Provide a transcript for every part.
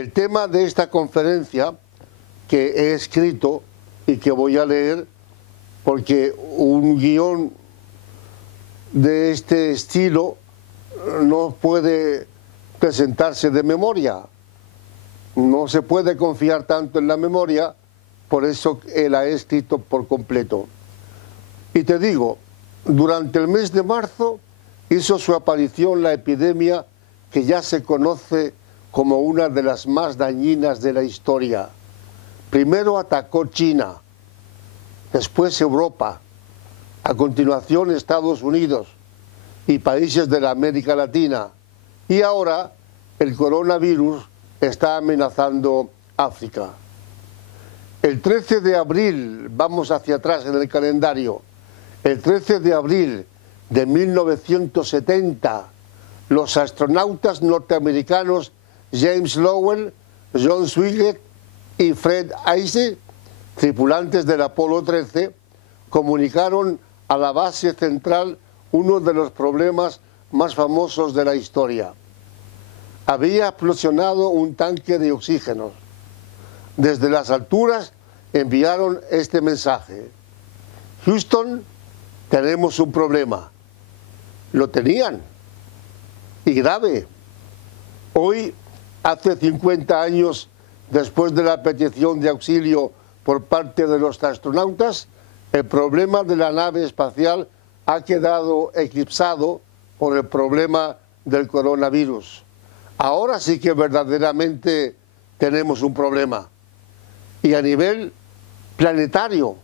El tema de esta conferencia que he escrito y que voy a leer, porque un guión de este estilo no puede presentarse de memoria. No se puede confiar tanto en la memoria, por eso la he escrito por completo. Y te digo, durante el mes de marzo hizo su aparición la epidemia que ya se conoce como una de las más dañinas de la historia. Primero atacó China, después Europa, a continuación Estados Unidos y países de la América Latina, y ahora el coronavirus está amenazando África. El 13 de abril, vamos hacia atrás en el calendario, el 13 de abril de 1970, los astronautas norteamericanos James Lowell, John Swigert y Fred Haise, tripulantes del Apolo 13, comunicaron a la base central uno de los problemas más famosos de la historia. Había explosionado un tanque de oxígeno. Desde las alturas enviaron este mensaje: Houston, tenemos un problema. Lo tenían, y grave. Hoy, hace 50 años después de la petición de auxilio por parte de los astronautas, el problema de la nave espacial ha quedado eclipsado por el problema del coronavirus. Ahora sí que verdaderamente tenemos un problema. Y a nivel planetario,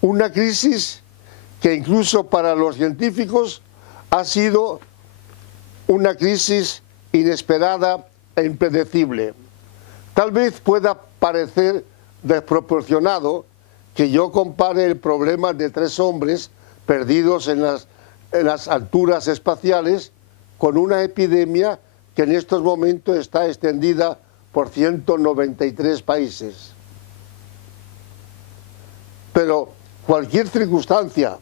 una crisis que incluso para los científicos ha sido una crisis inesperada e impredecible. Tal vez pueda parecer desproporcionado que yo compare el problema de 3 hombres perdidos en las alturas espaciales con una epidemia que en estos momentos está extendida por 193 países. Pero cualquier circunstancia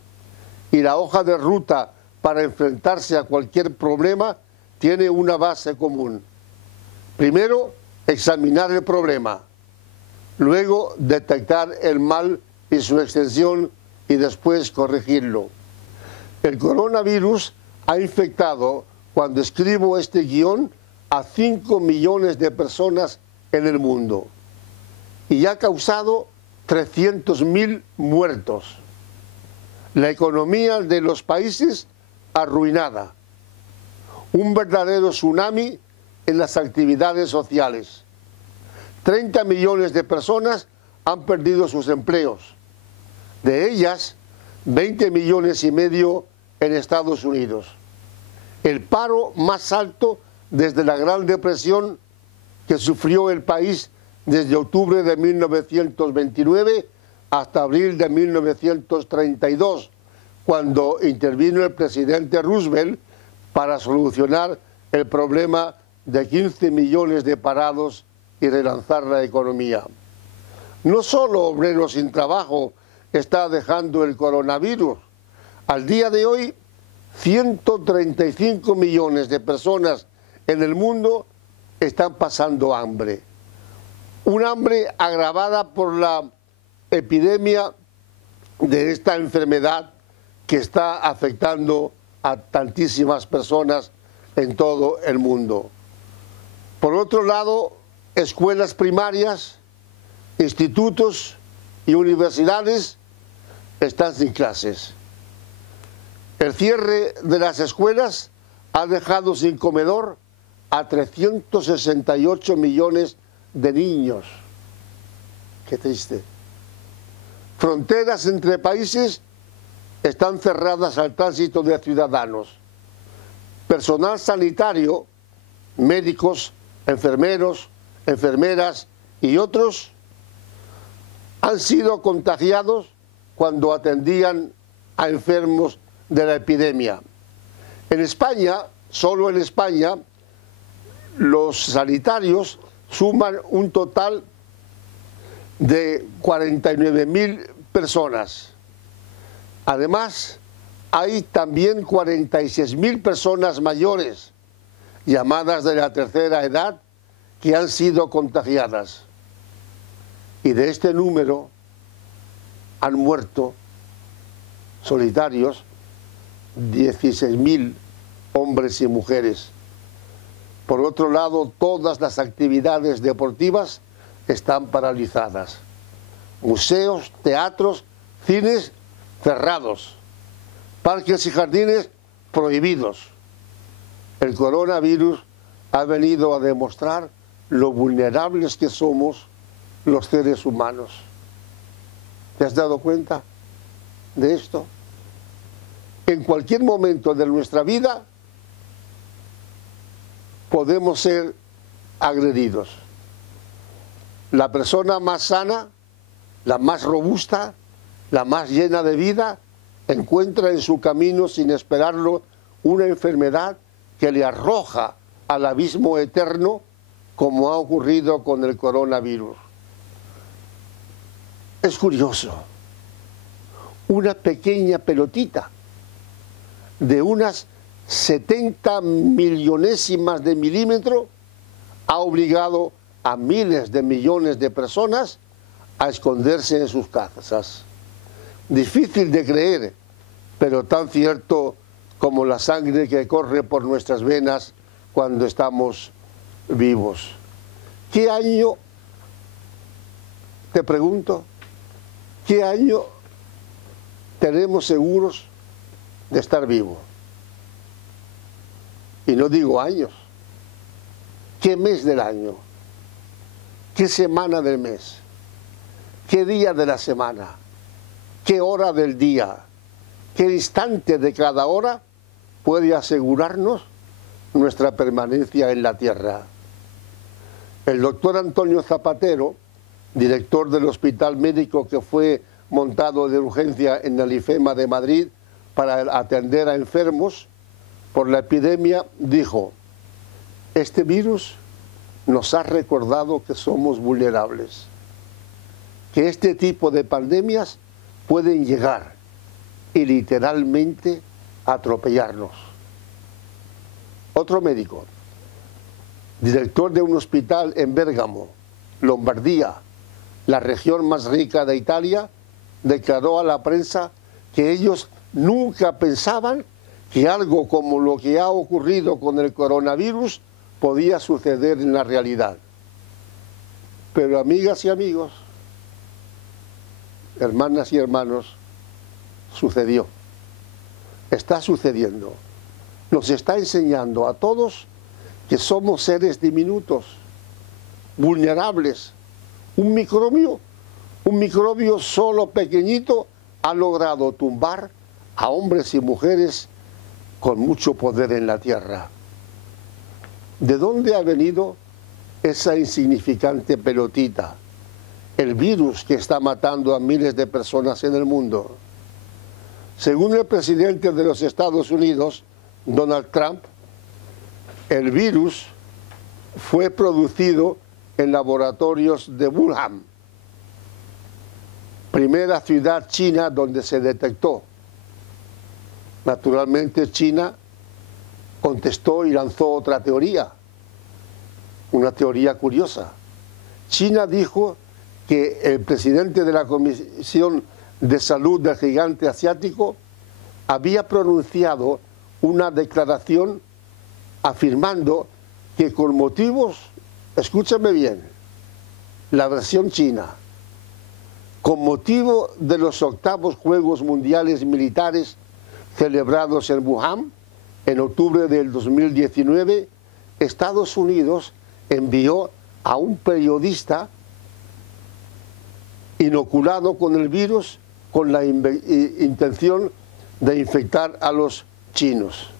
y la hoja de ruta para enfrentarse a cualquier problema tiene una base común. Primero, examinar el problema. Luego, detectar el mal y su extensión y después corregirlo. El coronavirus ha infectado, cuando escribo este guión, a 5 millones de personas en el mundo y ha causado 300.000 muertos. La economía de los países arruinada. Un verdadero tsunami en las actividades sociales. 30 millones de personas han perdido sus empleos. De ellas, 20 millones y medio en Estados Unidos. El paro más alto desde la Gran Depresión que sufrió el país desde octubre de 1929 hasta abril de 1932, cuando intervino el presidente Roosevelt para solucionar el problema de 15 millones de parados y relanzar la economía. No solo obreros sin trabajo está dejando el coronavirus. Al día de hoy, 135 millones de personas en el mundo están pasando hambre. Un hambre agravada por la epidemia de esta enfermedad que está afectando a tantísimas personas en todo el mundo. Por otro lado, escuelas primarias, institutos y universidades están sin clases. El cierre de las escuelas ha dejado sin comedor a 368 millones de niños. Qué triste. Fronteras entre países están cerradas al tránsito de ciudadanos. Personal sanitario, médicos, enfermeros, enfermeras y otros han sido contagiados cuando atendían a enfermos de la epidemia. En España, solo en España, los sanitarios suman un total de 49.000 personas. Además, hay también 46.000 personas mayores, llamadas de la tercera edad, que han sido contagiadas. Y de este número han muerto solitarios 16.000 hombres y mujeres. Por otro lado, todas las actividades deportivas están paralizadas. Museos, teatros, cines cerrados. Parques y jardines prohibidos. El coronavirus ha venido a demostrar lo vulnerables que somos los seres humanos. ¿Te has dado cuenta de esto? En cualquier momento de nuestra vida podemos ser agredidos. La persona más sana, la más robusta, la más llena de vida, encuentra en su camino, sin esperarlo, una enfermedad que le arroja al abismo eterno, como ha ocurrido con el coronavirus. Es curioso, una pequeña pelotita de unas 70 millonésimas de milímetro ha obligado a miles de millones de personas a esconderse en sus casas. Difícil de creer, pero tan cierto como la sangre que corre por nuestras venas cuando estamos vivos. ¿Qué año, te pregunto, qué año tenemos seguros de estar vivos? Y no digo años. ¿Qué mes del año? ¿Qué semana del mes? ¿Qué día de la semana? ¿Qué hora del día? ¿Qué instante de cada hora puede asegurarnos nuestra permanencia en la Tierra? El doctor Antonio Zapatero, director del hospital médico que fue montado de urgencia en el IFEMA de Madrid para atender a enfermos por la epidemia, dijo: este virus nos ha recordado que somos vulnerables, que este tipo de pandemias pueden llegar y literalmente atropellarnos. Otro médico, director de un hospital en Bérgamo, Lombardía, la región más rica de Italia, declaró a la prensa que ellos nunca pensaban que algo como lo que ha ocurrido con el coronavirus podía suceder en la realidad. Pero amigas y amigos, hermanas y hermanos, sucedió. Está sucediendo. Nos está enseñando a todos que somos seres diminutos, vulnerables. Un microbio solo pequeñito ha logrado tumbar a hombres y mujeres con mucho poder en la tierra. ¿De dónde ha venido esa insignificante pelotita? El virus que está matando a miles de personas en el mundo. Según el presidente de los Estados Unidos, Donald Trump, el virus fue producido en laboratorios de Wuhan, primera ciudad china donde se detectó. Naturalmente China contestó y lanzó otra teoría, una teoría curiosa. China dijo que el presidente de la Comisión de Salud del gigante asiático había pronunciado una declaración afirmando que con motivos, escúchame bien, la versión china, con motivo de los 8º Juegos Mundiales Militares celebrados en Wuhan en octubre del 2019, Estados Unidos envió a un periodista inoculado con el virus con la intención de infectar a los chinos.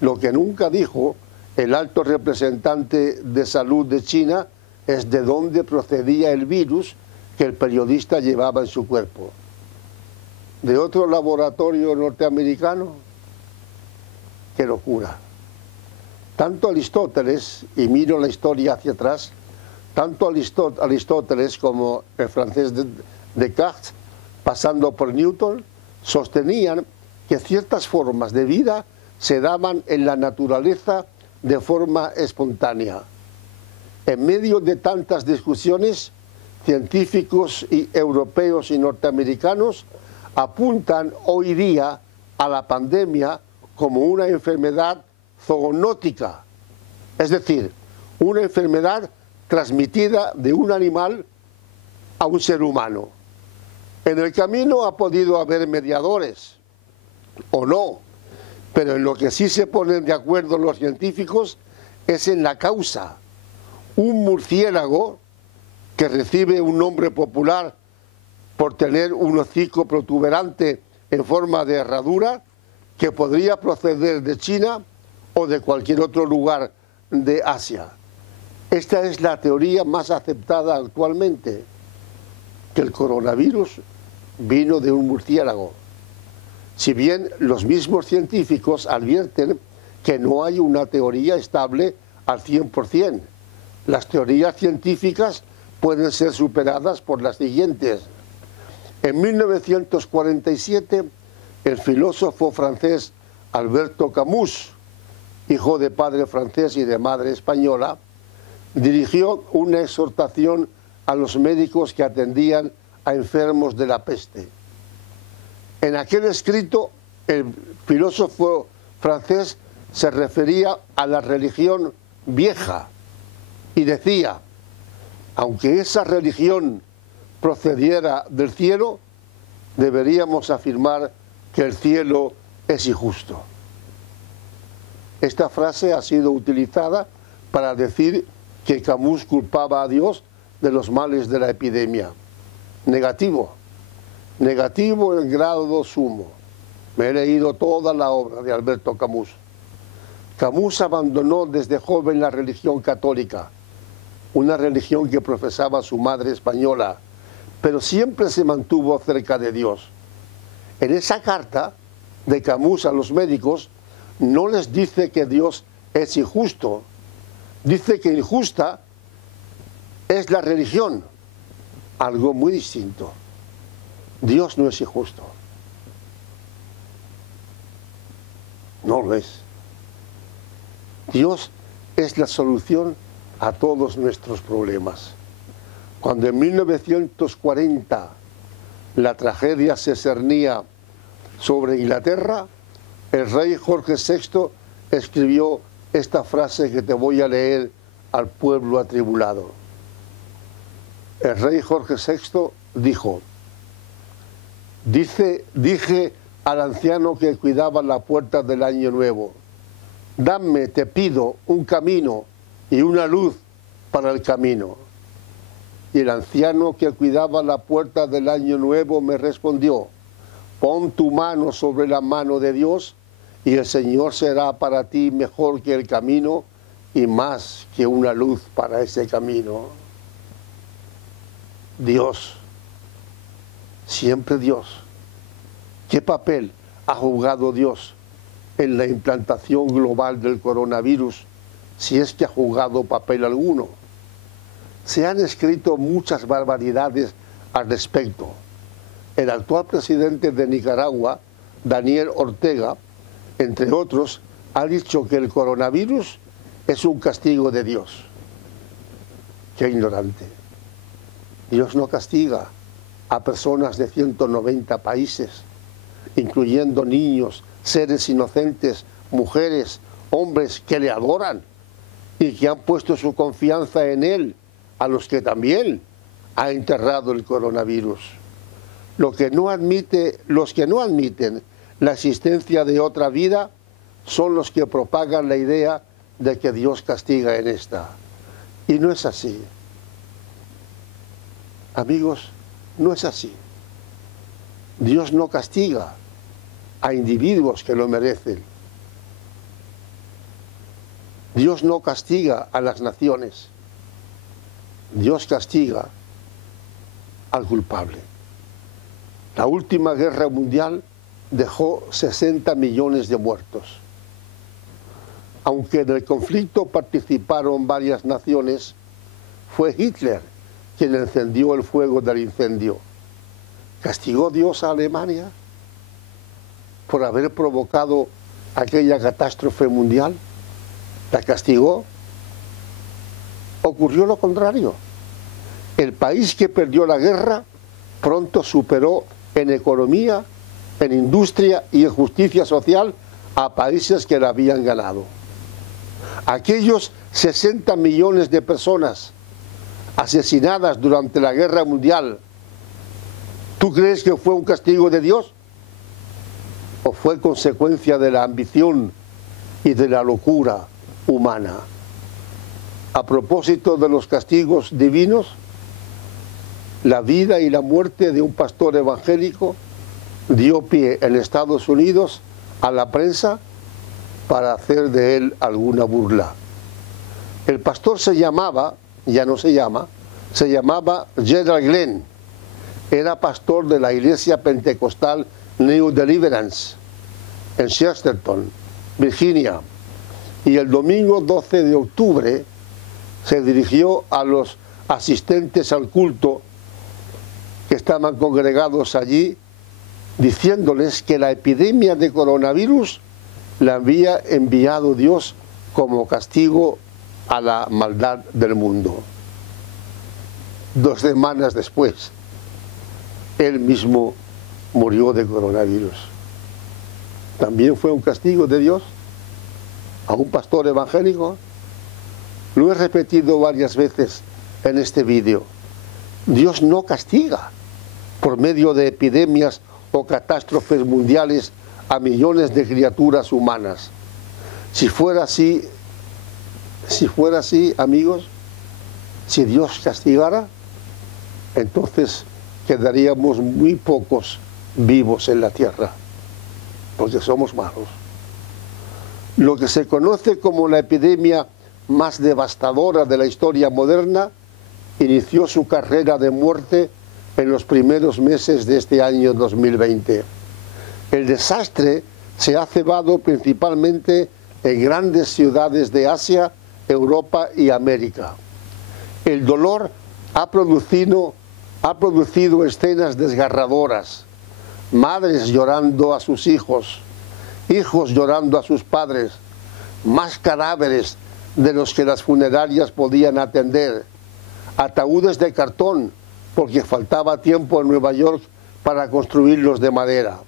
Lo que nunca dijo el alto representante de salud de China es de dónde procedía el virus que el periodista llevaba en su cuerpo. ¿De otro laboratorio norteamericano? ¡Qué locura! Tanto Aristóteles, y miro la historia hacia atrás, tanto Aristóteles como el francés Descartes, pasando por Newton, sostenían que ciertas formas de vida se daban en la naturaleza de forma espontánea. En medio de tantas discusiones, científicos europeos y norteamericanos apuntan hoy día a la pandemia como una enfermedad zoonótica, es decir, una enfermedad transmitida de un animal a un ser humano. En el camino ha podido haber mediadores, o no, pero en lo que sí se ponen de acuerdo los científicos es en la causa. Un murciélago que recibe un nombre popular por tener un hocico protuberante en forma de herradura, que podría proceder de China o de cualquier otro lugar de Asia. Esta es la teoría más aceptada actualmente, que el coronavirus vino de un murciélago. Si bien los mismos científicos advierten que no hay una teoría estable al 100%. Las teorías científicas pueden ser superadas por las siguientes. En 1947, el filósofo francés Alberto Camus, hijo de padre francés y de madre española, dirigió una exhortación a los médicos que atendían a enfermos de la peste. En aquel escrito, el filósofo francés se refería a la religión vieja y decía: aunque esa religión procediera del cielo, deberíamos afirmar que el cielo es injusto. Esta frase ha sido utilizada para decir que Camus culpaba a Dios de los males de la epidemia. Negativo, negativo en grado sumo. Me he leído toda la obra de Alberto Camus. Camus abandonó desde joven la religión católica, una religión que profesaba su madre española, pero siempre se mantuvo cerca de Dios. En esa carta de Camus a los médicos no les dice que Dios es injusto, dice que injusta es la religión, algo muy distinto. Dios no es injusto, no lo es. Dios es la solución a todos nuestros problemas. Cuando en 1940 la tragedia se cernía sobre Inglaterra, el rey Jorge VI escribió esta frase que te voy a leer al pueblo atribulado. El rey Jorge VI dijo: dije al anciano que cuidaba la puerta del año nuevo: dame, te pido, un camino y una luz para el camino. Y el anciano que cuidaba la puerta del año nuevo me respondió: pon tu mano sobre la mano de Dios y el Señor será para ti mejor que el camino y más que una luz para ese camino. Dios, siempre Dios. ¿Qué papel ha jugado Dios en la implantación global del coronavirus, si es que ha jugado papel alguno? Se han escrito muchas barbaridades al respecto. El actual presidente de Nicaragua, Daniel Ortega, entre otros, ha dicho que el coronavirus es un castigo de Dios. ¡Qué ignorante! Dios no castiga a personas de 190 países, incluyendo niños, seres inocentes, mujeres, hombres que le adoran y que han puesto su confianza en Él, a los que también ha enterrado el coronavirus. Los que no admiten la existencia de otra vida son los que propagan la idea de que Dios castiga en esta. Y no es así. Amigos, no es así. Dios no castiga a individuos que lo merecen. Dios no castiga a las naciones. Dios castiga al culpable. La última guerra mundial dejó 60 millones de muertos. Aunque en el conflicto participaron varias naciones, fue Hitler quien encendió el fuego del incendio. ¿Castigó Dios a Alemania por haber provocado aquella catástrofe mundial? ¿La castigó? ocurrió lo contrario. El país que perdió la guerra pronto superó en economía, en industria y en justicia social a países que la habían ganado. Aquellos 60 millones de personas asesinadas durante la guerra mundial, ¿tú crees que fue un castigo de Dios? ¿O fue consecuencia de la ambición y de la locura humana? A propósito de los castigos divinos, la vida y la muerte de un pastor evangélico dio pie en Estados Unidos a la prensa para hacer de él alguna burla. El pastor se llamaba, ya no se llama, se llamaba Gerald Glenn. Era pastor de la iglesia pentecostal New Deliverance en Chesterton, Virginia. Y el domingo 12 de octubre se dirigió a los asistentes al culto que estaban congregados allí, diciéndoles que la epidemia de coronavirus la había enviado Dios como castigo a la maldad del mundo. 2 semanas después, él mismo murió de coronavirus. ¿También fue un castigo de Dios a un pastor evangélico? Lo he repetido varias veces en este vídeo. Dios no castiga por medio de epidemias o catástrofes mundiales a millones de criaturas humanas. Si fuera así, amigos, si Dios castigara, entonces quedaríamos muy pocos vivos en la tierra, porque somos malos. Lo que se conoce como la epidemia más devastadora de la historia moderna inició su carrera de muerte en los primeros meses de este año 2020. El desastre se ha cebado principalmente en grandes ciudades de Asia, Europa y América. El dolor ha producido escenas desgarradoras, madres llorando a sus hijos, hijos llorando a sus padres, más cadáveres de los que las funerarias podían atender, ataúdes de cartón porque faltaba tiempo en Nueva York para construirlos de madera,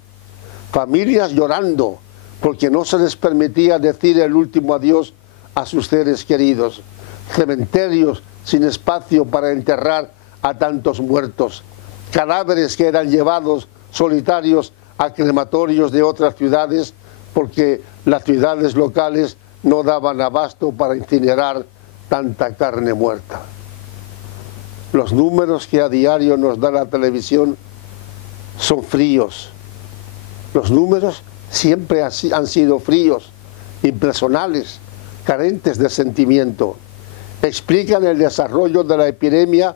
familias llorando porque no se les permitía decir el último adiós a sus seres queridos, cementerios sin espacio para enterrar a tantos muertos, cadáveres que eran llevados solitarios a crematorios de otras ciudades porque las ciudades locales no daban abasto para incinerar tanta carne muerta. Los números que a diario nos da la televisión son fríos. Los números siempre han sido fríos, impersonales, carentes de sentimiento. Explican el desarrollo de la epidemia,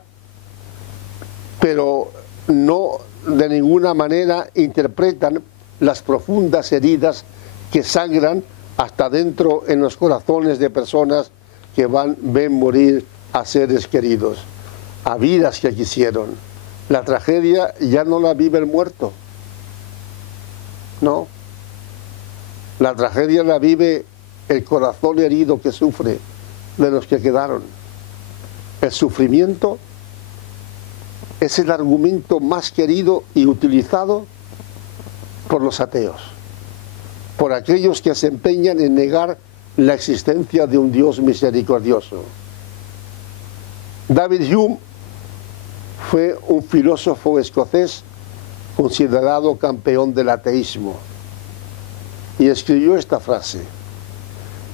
pero no de ninguna manera interpretan las profundas heridas que sangran hasta dentro en los corazones de personas que ven morir a seres queridos, a vidas que quisieron. La tragedia ya no la vive el muerto, no. La tragedia la vive el corazón herido que sufre de los que quedaron. El sufrimiento es el argumento más querido y utilizado por los ateos, por aquellos que se empeñan en negar la existencia de un Dios misericordioso. David Hume fue un filósofo escocés considerado campeón del ateísmo y escribió esta frase: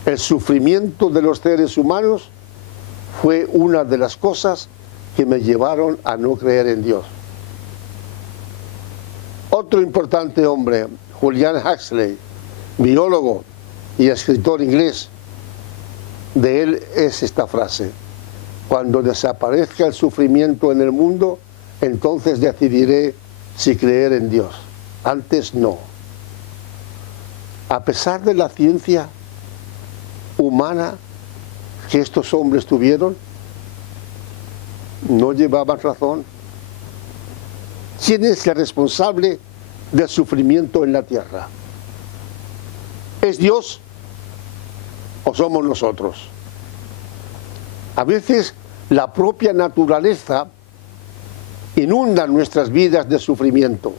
el sufrimiento de los seres humanos fue una de las cosas que me llevaron a no creer en Dios. Otro importante hombre, Julian Huxley, biólogo y escritor inglés, de él es esta frase: cuando desaparezca el sufrimiento en el mundo, entonces decidiré si creer en Dios. Antes no. A pesar de la ciencia humana que estos hombres tuvieron, no llevaban razón. ¿Quién es el responsable del sufrimiento en la tierra? ¿Es Dios o somos nosotros? A veces La propia naturaleza inunda nuestras vidas de sufrimiento.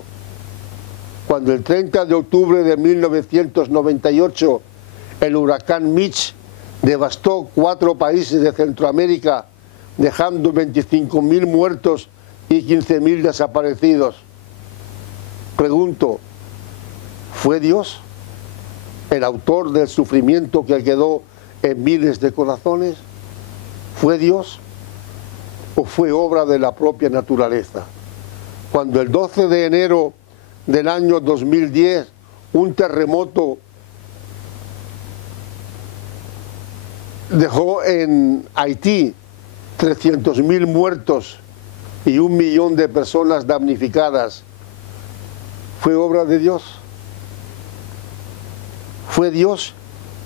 Cuando el 30 de octubre de 1998 el huracán Mitch devastó 4 países de Centroamérica, dejando 25.000 muertos y 15.000 desaparecidos. Pregunto, ¿fue Dios el autor del sufrimiento que quedó en miles de corazones? ¿Fue Dios o fue obra de la propia naturaleza? Cuando el 12 de enero del año 2010 un terremoto dejó en Haití 300.000 muertos y 1 millón de personas damnificadas, ¿fue obra de Dios? ¿Fue Dios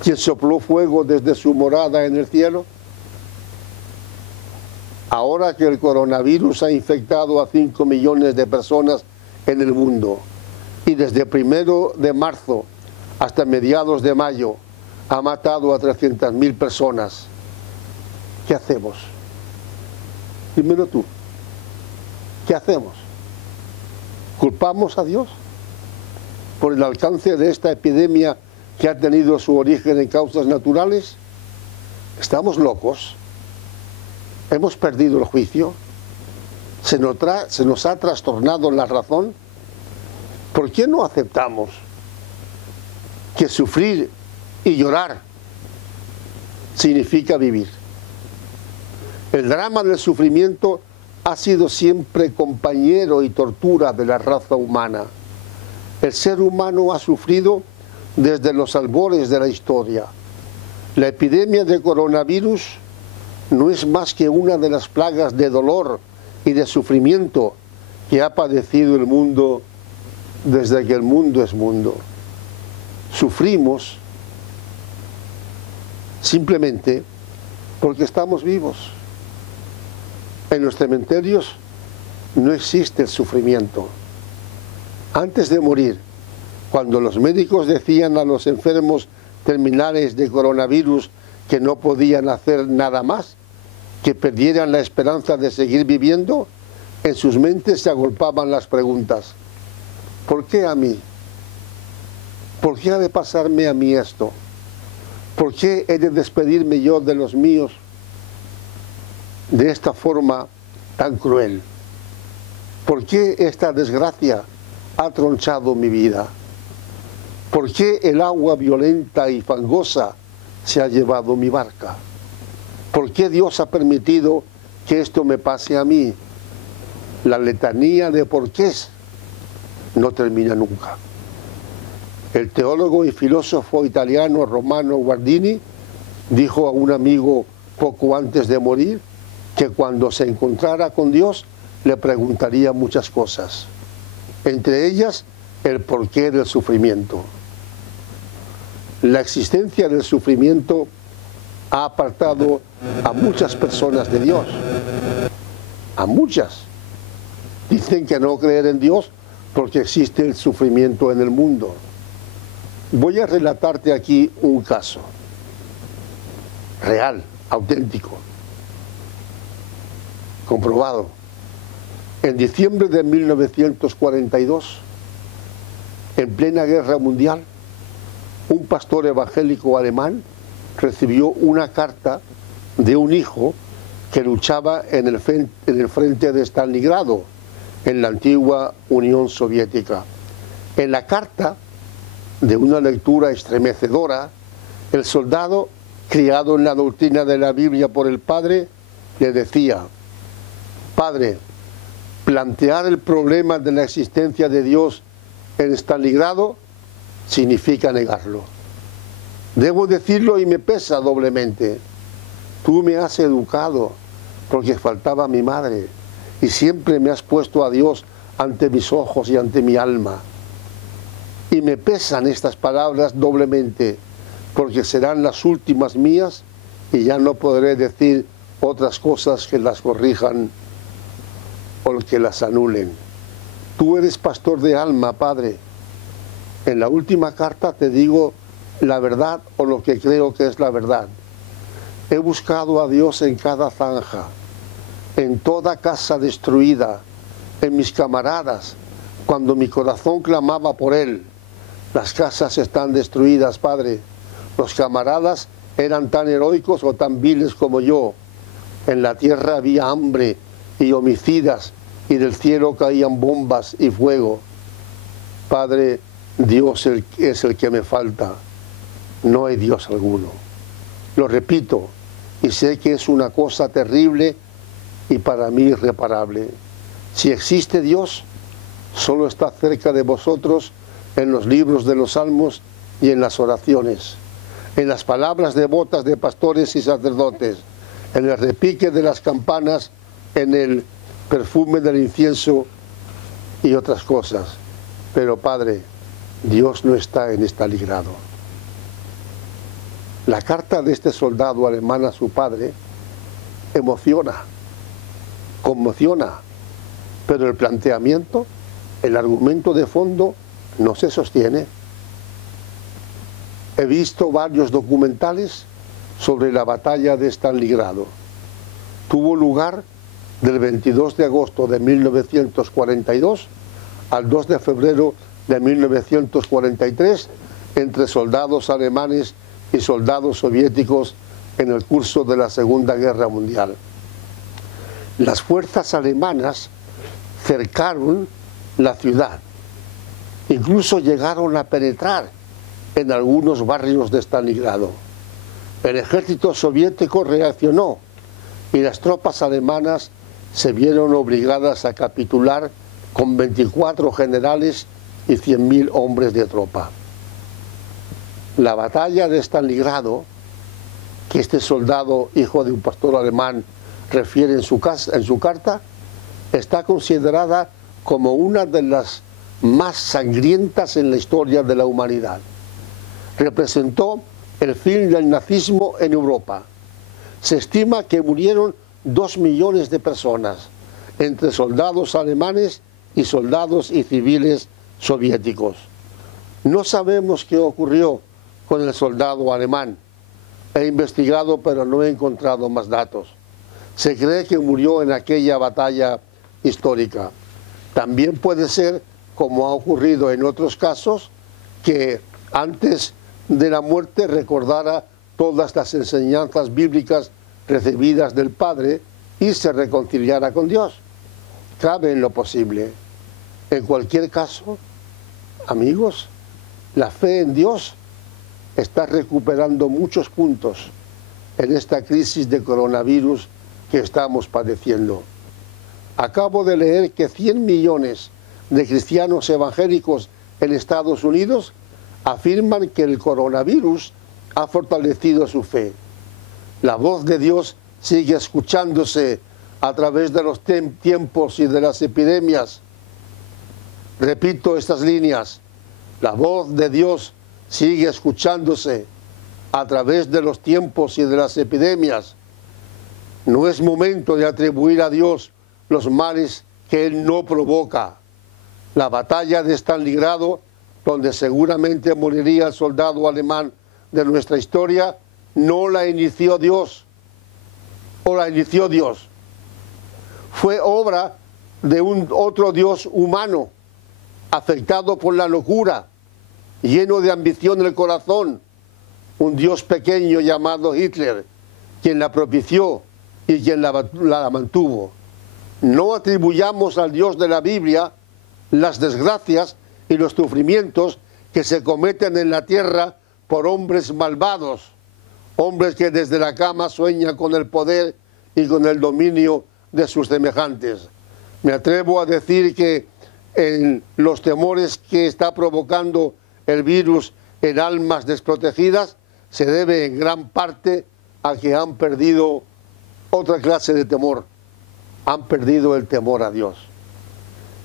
quien sopló fuego desde su morada en el cielo? Ahora que el coronavirus ha infectado a 5 millones de personas en el mundo y desde 1 de marzo hasta mediados de mayo ha matado a 300.000 personas, ¿qué hacemos? Dímelo tú. ¿Qué hacemos? ¿Culpamos a Dios por el alcance de esta epidemia que ha tenido su origen en causas naturales? ¿Estamos locos? ¿Hemos perdido el juicio? ¿Se nos ha trastornado la razón? ¿Por qué no aceptamos que sufrir y llorar significa vivir? El drama del sufrimiento ha sido siempre compañero y tortura de la raza humana. El ser humano ha sufrido desde los albores de la historia. La epidemia de coronavirus no es más que una de las plagas de dolor y de sufrimiento que ha padecido el mundo desde que el mundo es mundo. Sufrimos simplemente porque estamos vivos. En los cementerios no existe el sufrimiento. Antes de morir, cuando los médicos decían a los enfermos terminales de coronavirus que no podían hacer nada más, que perdieran la esperanza de seguir viviendo, en sus mentes se agolpaban las preguntas: ¿por qué a mí? ¿Por qué ha de pasarme a mí esto? ¿Por qué he de despedirme yo de los míos de esta forma tan cruel? ¿Por qué esta desgracia ha tronchado mi vida? ¿Por qué el agua violenta y fangosa se ha llevado mi barca? ¿Por qué Dios ha permitido que esto me pase a mí? La letanía de porqués no termina nunca. El teólogo y filósofo italiano Romano Guardini dijo a un amigo poco antes de morir que cuando se encontrara con Dios le preguntaría muchas cosas, entre ellas el porqué del sufrimiento. La existencia del sufrimiento ha apartado a muchas personas de Dios, a muchas. Dicen que no creer en Dios porque existe el sufrimiento en el mundo. Voy a relatarte aquí un caso real, auténtico, comprobado. En diciembre de 1942, en plena guerra mundial, un pastor evangélico alemán recibió una carta de un hijo que luchaba en el frente de Stalingrado, en la antigua Unión Soviética. En la carta, de una lectura estremecedora, el soldado, criado en la doctrina de la Biblia por el padre, le decía: Padre, plantear el problema de la existencia de Dios en Stalingrado significa negarlo. Debo decirlo y me pesa doblemente. Tú me has educado porque faltaba mi madre y siempre me has puesto a Dios ante mis ojos y ante mi alma. Y me pesan estas palabras doblemente porque serán las últimas mías y ya no podré decir otras cosas que las corrijan o que las anulen. Tú eres pastor de alma, Padre. En la última carta te digo la verdad o lo que creo que es la verdad. He buscado a Dios en cada zanja, en toda casa destruida, en mis camaradas, cuando mi corazón clamaba por él. Las casas están destruidas, Padre. Los camaradas eran tan heroicos o tan viles como yo. En la tierra había hambre y homicidas, y del cielo caían bombas y fuego. Padre, Dios es el que me falta. No hay Dios alguno. Lo repito, y sé que es una cosa terrible y para mí irreparable. Si existe Dios, solo está cerca de vosotros en los libros de los salmos y en las oraciones, en las palabras devotas de pastores y sacerdotes, en el repique de las campanas, en el perfume del incienso y otras cosas. Pero Padre, Dios no está en Stalingrado. La carta de este soldado alemán a su padre emociona, conmociona, pero el planteamiento, el argumento de fondo no se sostiene. He visto varios documentales sobre la batalla de Stalingrado. Tuvo lugar del 22 de agosto de 1942 al 2 de febrero de 1943 entre soldados alemanes y soldados soviéticos en el curso de la Segunda Guerra Mundial. Las fuerzas alemanas cercaron la ciudad, incluso llegaron a penetrar en algunos barrios de Stalingrado. El ejército soviético reaccionó y las tropas alemanas se vieron obligadas a capitular con 24 generales y 100.000 hombres de tropa. La batalla de Stalingrado, que este soldado, hijo de un pastor alemán, refiere en su carta, está considerada como una de las más sangrientas en la historia de la humanidad. Representó el fin del nazismo en Europa. Se estima que murieron 2 millones de personas, entre soldados alemanes y soldados y civiles soviéticos. No sabemos qué ocurrió con el soldado alemán. He investigado, pero no he encontrado más datos. Se cree que murió en aquella batalla histórica. También puede ser, como ha ocurrido en otros casos, que antes de la muerte recordara todas las enseñanzas bíblicas recibidas del Padre y se reconciliara con Dios. Cabe en lo posible. En cualquier caso, amigos, la fe en Dios está recuperando muchos puntos en esta crisis de coronavirus que estamos padeciendo. Acabo de leer que 100 millones de cristianos evangélicos en Estados Unidos afirman que el coronavirus ha fortalecido su fe. La voz de Dios sigue escuchándose a través de los tiempos y de las epidemias. Repito estas líneas. La voz de Dios sigue escuchándose a través de los tiempos y de las epidemias. No es momento de atribuir a Dios los males que Él no provoca. La batalla de Stalingrado, donde seguramente moriría el soldado alemán de nuestra historia, no la inició Dios, o la inició Dios. Fue obra de otro Dios humano, afectado por la locura, lleno de ambición en el corazón, un Dios pequeño llamado Hitler, quien la propició y quien la mantuvo. No atribuyamos al Dios de la Biblia las desgracias y los sufrimientos que se cometen en la tierra por hombres malvados, hombres que desde la cama sueñan con el poder y con el dominio de sus semejantes. Me atrevo a decir que en los temores que está provocando el virus en almas desprotegidas se debe en gran parte a que han perdido otra clase de temor. Han perdido el temor a Dios.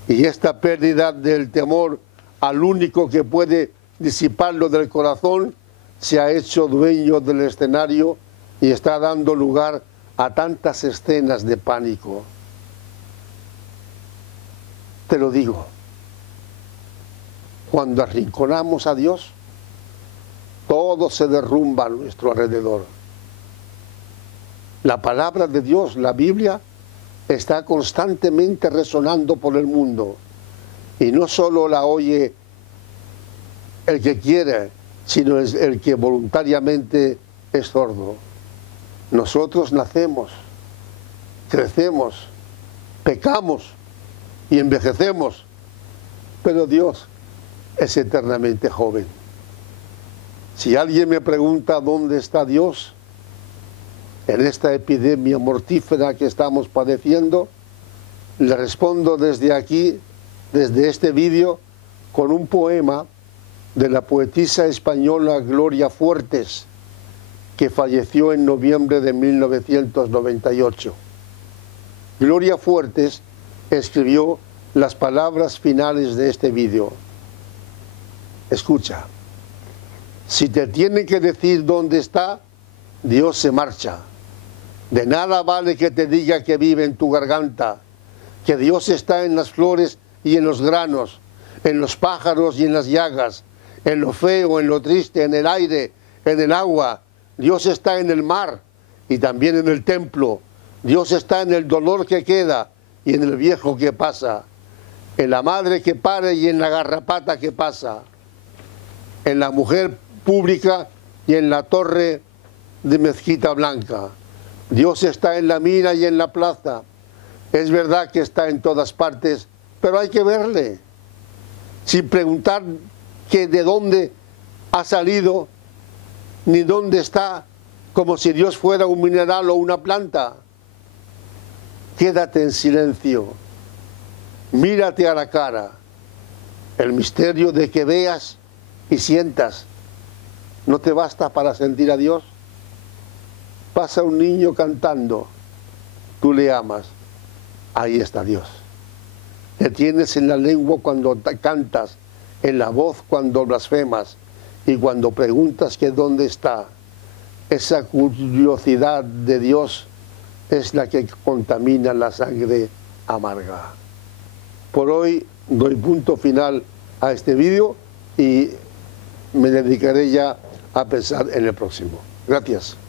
Y esta pérdida del temor al único que puede disiparlo del corazón se ha hecho dueño del escenario y está dando lugar a tantas escenas de pánico. Te lo digo, cuando arrinconamos a Dios, todo se derrumba a nuestro alrededor. La palabra de Dios, la Biblia, está constantemente resonando por el mundo. Y no solo la oye el que quiere, sino es el que voluntariamente es sordo. Nosotros nacemos, crecemos, pecamos y envejecemos, pero Dios es eternamente joven. Si alguien me pregunta dónde está Dios en esta epidemia mortífera que estamos padeciendo, le respondo desde aquí, desde este vídeo, con un poema de la poetisa española Gloria Fuertes, que falleció en noviembre de 1998. Gloria Fuertes escribió las palabras finales de este vídeo. Escucha. Si te tiene que decir dónde está, Dios se marcha. De nada vale que te diga que vive en tu garganta, que Dios está en las flores y en los granos, en los pájaros y en las llagas, en lo feo, en lo triste, en el aire, en el agua. Dios está en el mar y también en el templo. Dios está en el dolor que queda y en el viejo que pasa, en la madre que pare y en la garrapata que pasa, en la mujer pública y en la torre de mezquita blanca. Dios está en la mina y en la plaza. Es verdad que está en todas partes, pero hay que verle, sin preguntar que de dónde ha salido, ni dónde está, como si Dios fuera un mineral o una planta. Quédate en silencio, mírate a la cara. El misterio de que veas y sientas, ¿no te basta para sentir a Dios? Pasa un niño cantando, tú le amas, ahí está Dios. Le tienes en la lengua cuando cantas, en la voz cuando blasfemas y cuando preguntas que dónde está. Esa curiosidad de Dios es la que contamina la sangre amarga. Por hoy doy punto final a este vídeo y me dedicaré ya a pensar en el próximo. Gracias.